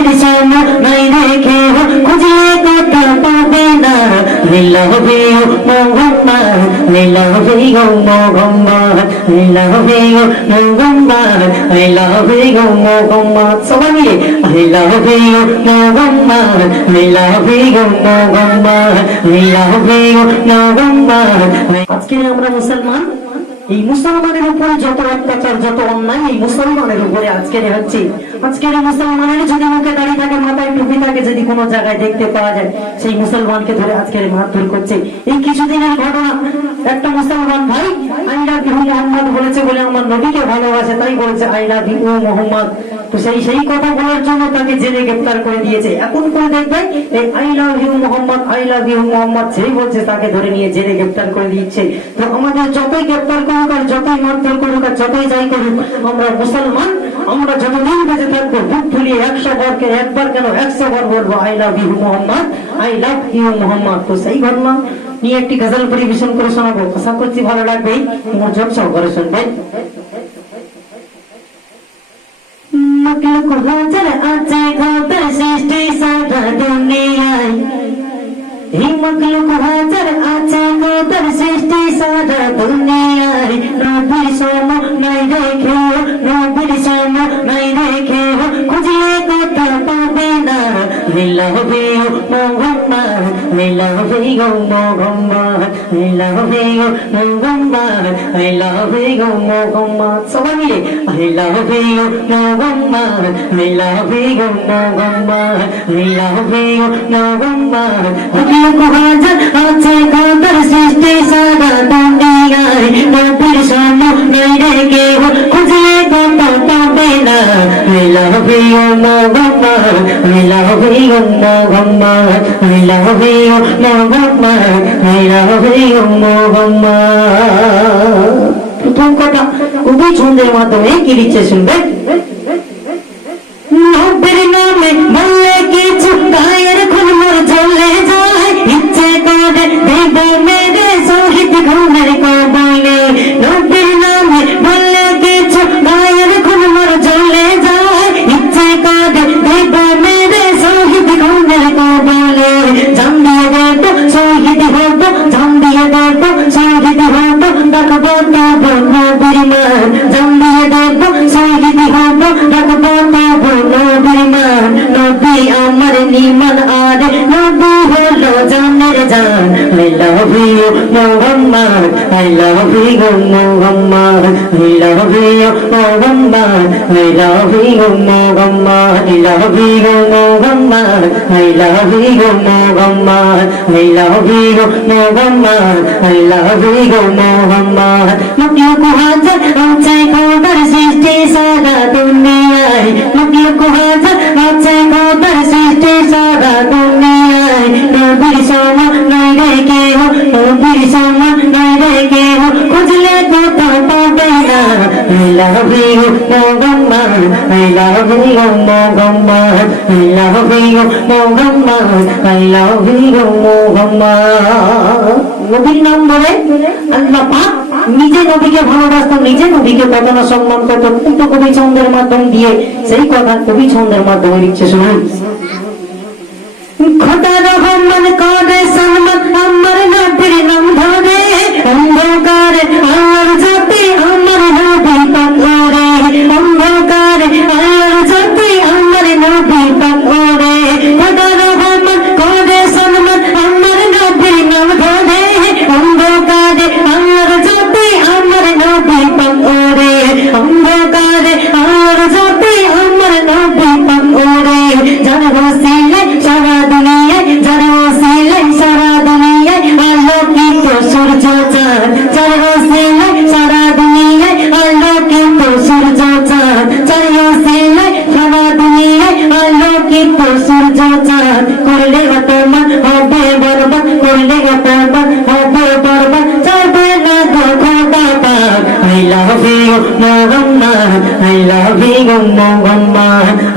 নবীর সম নাই রেখে খুঁজলে কথা পাবে না I love you. Mohammad I love you Mohammad I love you Mohammad I love you Mohammad সবাই মিলে I love you Mohammad I love you Mohammad I love you Mohammad আজকে আমরা মুসলমান এই মুসলমানের উপরে যত অত্যাচার, যত অন্যায়, এই মুসলমানের উপরে আজকের হচ্ছে আজকের এই মুসলমানের যদি মুখে দাঁড়িয়ে থাকে, মাথায় টুপি থাকে, যদি কোনো জায়গায় দেখতে পাওয়া যায়, সেই মুসলমানকে ধরে আজকের মারধর করছে। এই কিছুদিনের ঘটনা, একটা মুসলমান ভাই, আই লাভ ইউ মোহাম্মদ বলেছে বলে আমার নবীকে ভালোবাসে, তাই বলেছে, আই লাভ ইউ মোহাম্মদ। তো সেই সেই কথা বলার জন্য তাকে জেলে গ্রেপ্তার করে দিয়েছে। এখন করে দেখবে এই I love you Mohammad, I love you Mohammad সেই বলছে, তাকে ধরে নিয়ে জেলে গ্রেপ্তার করে দিচ্ছে। তো আমাদের যতই গ্রেপ্তার করুক আর যতই মারধর করুক আর যতই যাই করুক, আমরা মুসলমান, আমরা যতদিন বেঁচে থাকব, বুক ফুলিয়ে একশো বারকে একবার কেন একশো বার বলব I love you Mohammad I love you Mohammad তো সেই ঘটনা নিয়ে একটি গজল পরিবেশন করে শোনাবো। আশা করছি ভালো লাগবে। তোমার জব সহকারে শুনবেন। মকলুক হাজার আছে ঘাতের সৃষ্টি সারা দুনিয়ায়। এই মকলুক হাজার আছে ঘাতের সৃষ্টি সারা দুনিয়ায় নবীর সম নাই রেখে নবীর সম love you Mohammad I love you Mohammad I love you Mohammad I love you Mohammad সবাই মিলে I love you Mohammad I love you Mohammad I love you Mohammad অনেক হাজার আছে কাদের সৃষ্টি সারা দুনিয়ায় নবীর সামনে রেখে কথা না I love you Mohammad I love you Mohammad I love you Mohammad I love you Mohammad প্রথম কথা খুবই ছন্দের মাধ্যমে কি লিখছে শুনবেন নবীর নামে বললে কিছু গায়ের খুন মোর জ্বলে যায় ইচ্ছে করে দেব মেরে শহীদ খুনের থাকব না বন্ধুদের মা নবী আমার নিমান আর নবী হলো জানের জান। I love you, Mohammad. I love you, Mohammad. I love you, Mohammad. I love you, Mohammad. I love you, Mohammad. I love you, Mohammad. I love you, Mohammad. I love you, Mohammad. মকলুক হাজার আছে খোদার সৃষ্টি সারা দুনিয়ায় মকলুক হাজার আছে খোদার সৃষ্টি সারা দুনিয়ায়। নবীর সমা নাই রে কেহ নবীর সমা I love you Mohammad I love you Mohammad I love you Mohammad I love you নবীর নাম বলে আল্লাহ পাক নিজে নবীকে ভালোবাসতাম নিজে নবীকে কত না সম্মান করত কিন্তু কবি ছন্দের মাধ্যম দিয়ে সেই কথা কবি ছন্দের মাধ্যমে লিখছে শুনুন খোদা রহমান করে সলমান আমার নবীর নাম ধরে অন্ধকারে love you Muhammad I love you Muhammad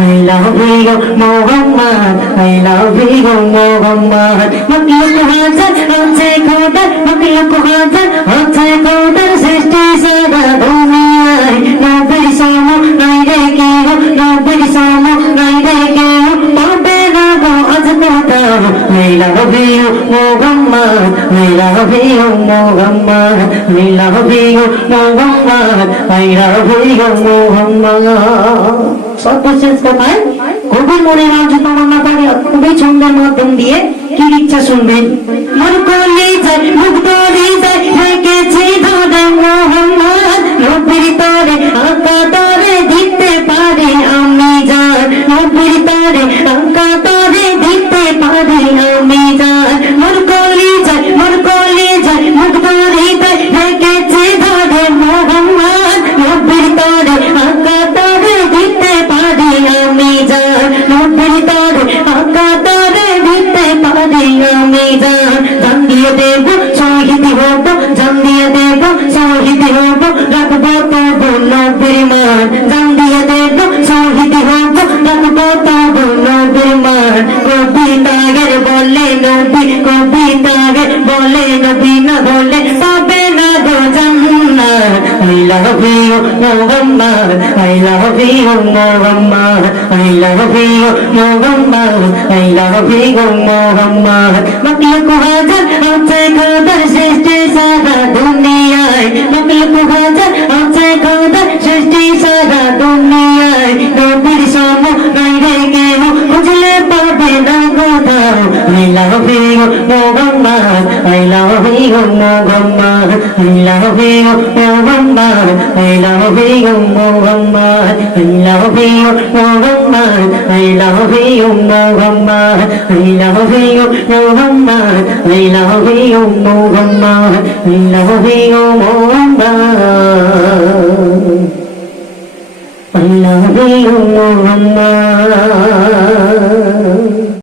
Muhammad I love you Muhammad I love you Muhammad I love you Muhammad সর্বশেষ কথায় কবি মনে রাজ তোমার না পারে কবি ছন্দের মাধ্যম দিয়ে কি ইচ্ছা শুনবেন মন কলি যায় মুগ্ধ হৃদয় থেকেছি ধরে মোহাম্মদ। নবীর তরে আঁকা তরে দিতে পারি আমি যার। নবীর তরে আঁকা তরে দিতে পারি আমি নবীর মান জান দিয়ে দেব, শহীদ হব রাখব তবু নবীর মান কবিতাগের বলে নবী কবিতাগের বলে নবী না বলে পাবে না গো জান্নাত। I love you Muhammad I love you Muhammad I love you Muhammad I love you Muhammad মকলুক হাজার আছে খোদার সৃষ্টি সারা দুনিয়ায় you, Gomma, I love you, Gomma, I love you, Gomma, I love you, Gomma, I love you, Gomma, I love you, Gomma, I love you, Gomma, I love you, Gomma. I Mo you, Ma.